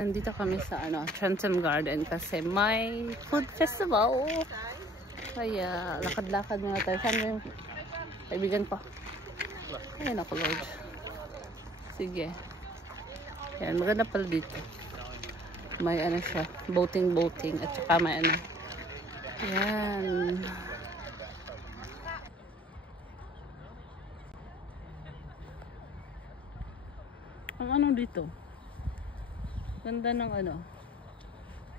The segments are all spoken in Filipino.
Nandito kami sa Trentham Garden kasi may food festival. Kaya lakad-lakad muna tayo. Saan yung kaibigan ko? Ay naku Lord. Sige. Yan, maganda pala dito. May siya, boating at saka may Yan. Ang dito? Ganda ng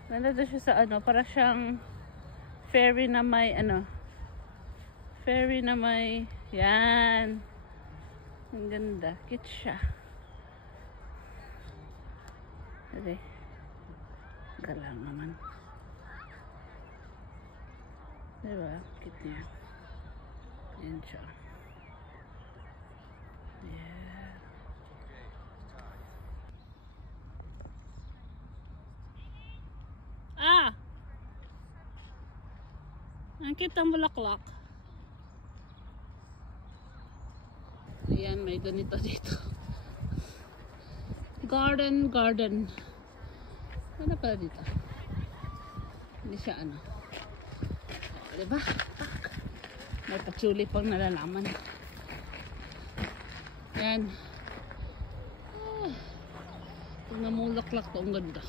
Ganda daw siya sa para siyang ferry na may ferry na may yan. Ang ganda. Cute siya. Dali. Galang naman. Diba? Cute niya. Yan siya. Yeah. Ang cute ang bulaklak. Ayan, may ganito dito. Garden. Ano pala dito? Hindi siya diba? May patchouli pang nalalaman. Ayan. Pag namulaklak to, ang ganda.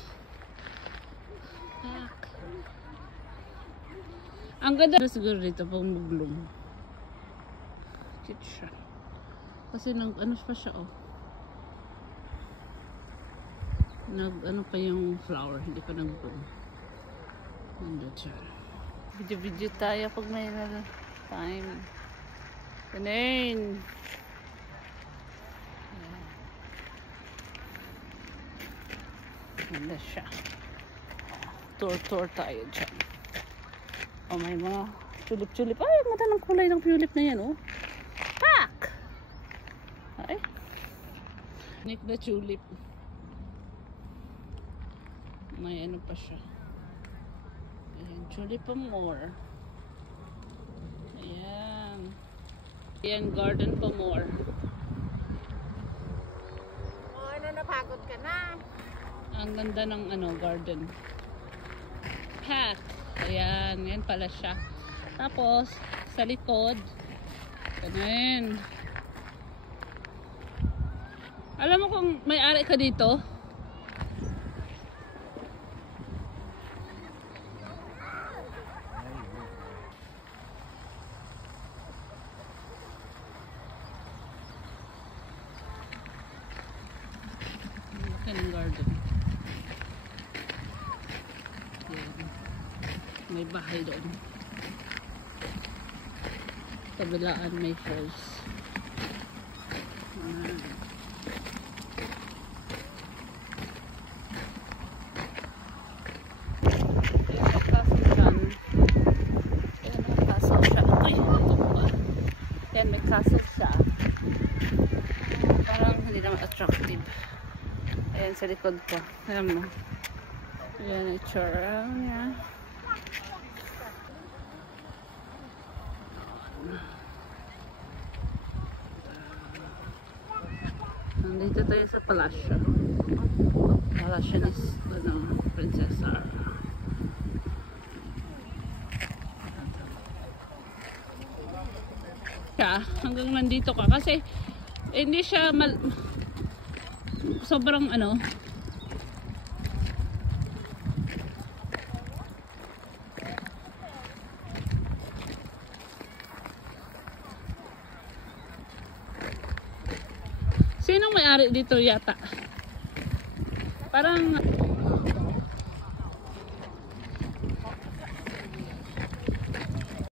Ang ganda siguro dito pag mag-bloom. Cute siya. Kasi pa siya pa yung flower, hindi pa nag-bloom. Ganda siya. Video tayo pag may time. Ganun. Ganda siya. Tour tayo dyan. May mga tulip. Ay, ang ganda ng kulay ng tulip na yan, Pak! Ay. Nick the tulip. May pa siya. Ayan, tulip pa more. Ayan. Ayan, garden pa more. Napagod ka na. Ang ganda ng garden. Pak! Ayan, yan pala siya. Tapos, sa likod, ganun. Alam mo kung may ari ka dito? Laki ng garden. May bahay doon. Kabilaan may falls. Yan, may castle siya. Parang hindi naman attractive. Ayan sa likod ko. Ayan mo. Ayan, itsura niya. Nandito tayo sa palasyo. Palasyo ni Princess Sarah. Hanggang nandito ka kasi hindi siya sobrang sinong may-ari dito yata? Parang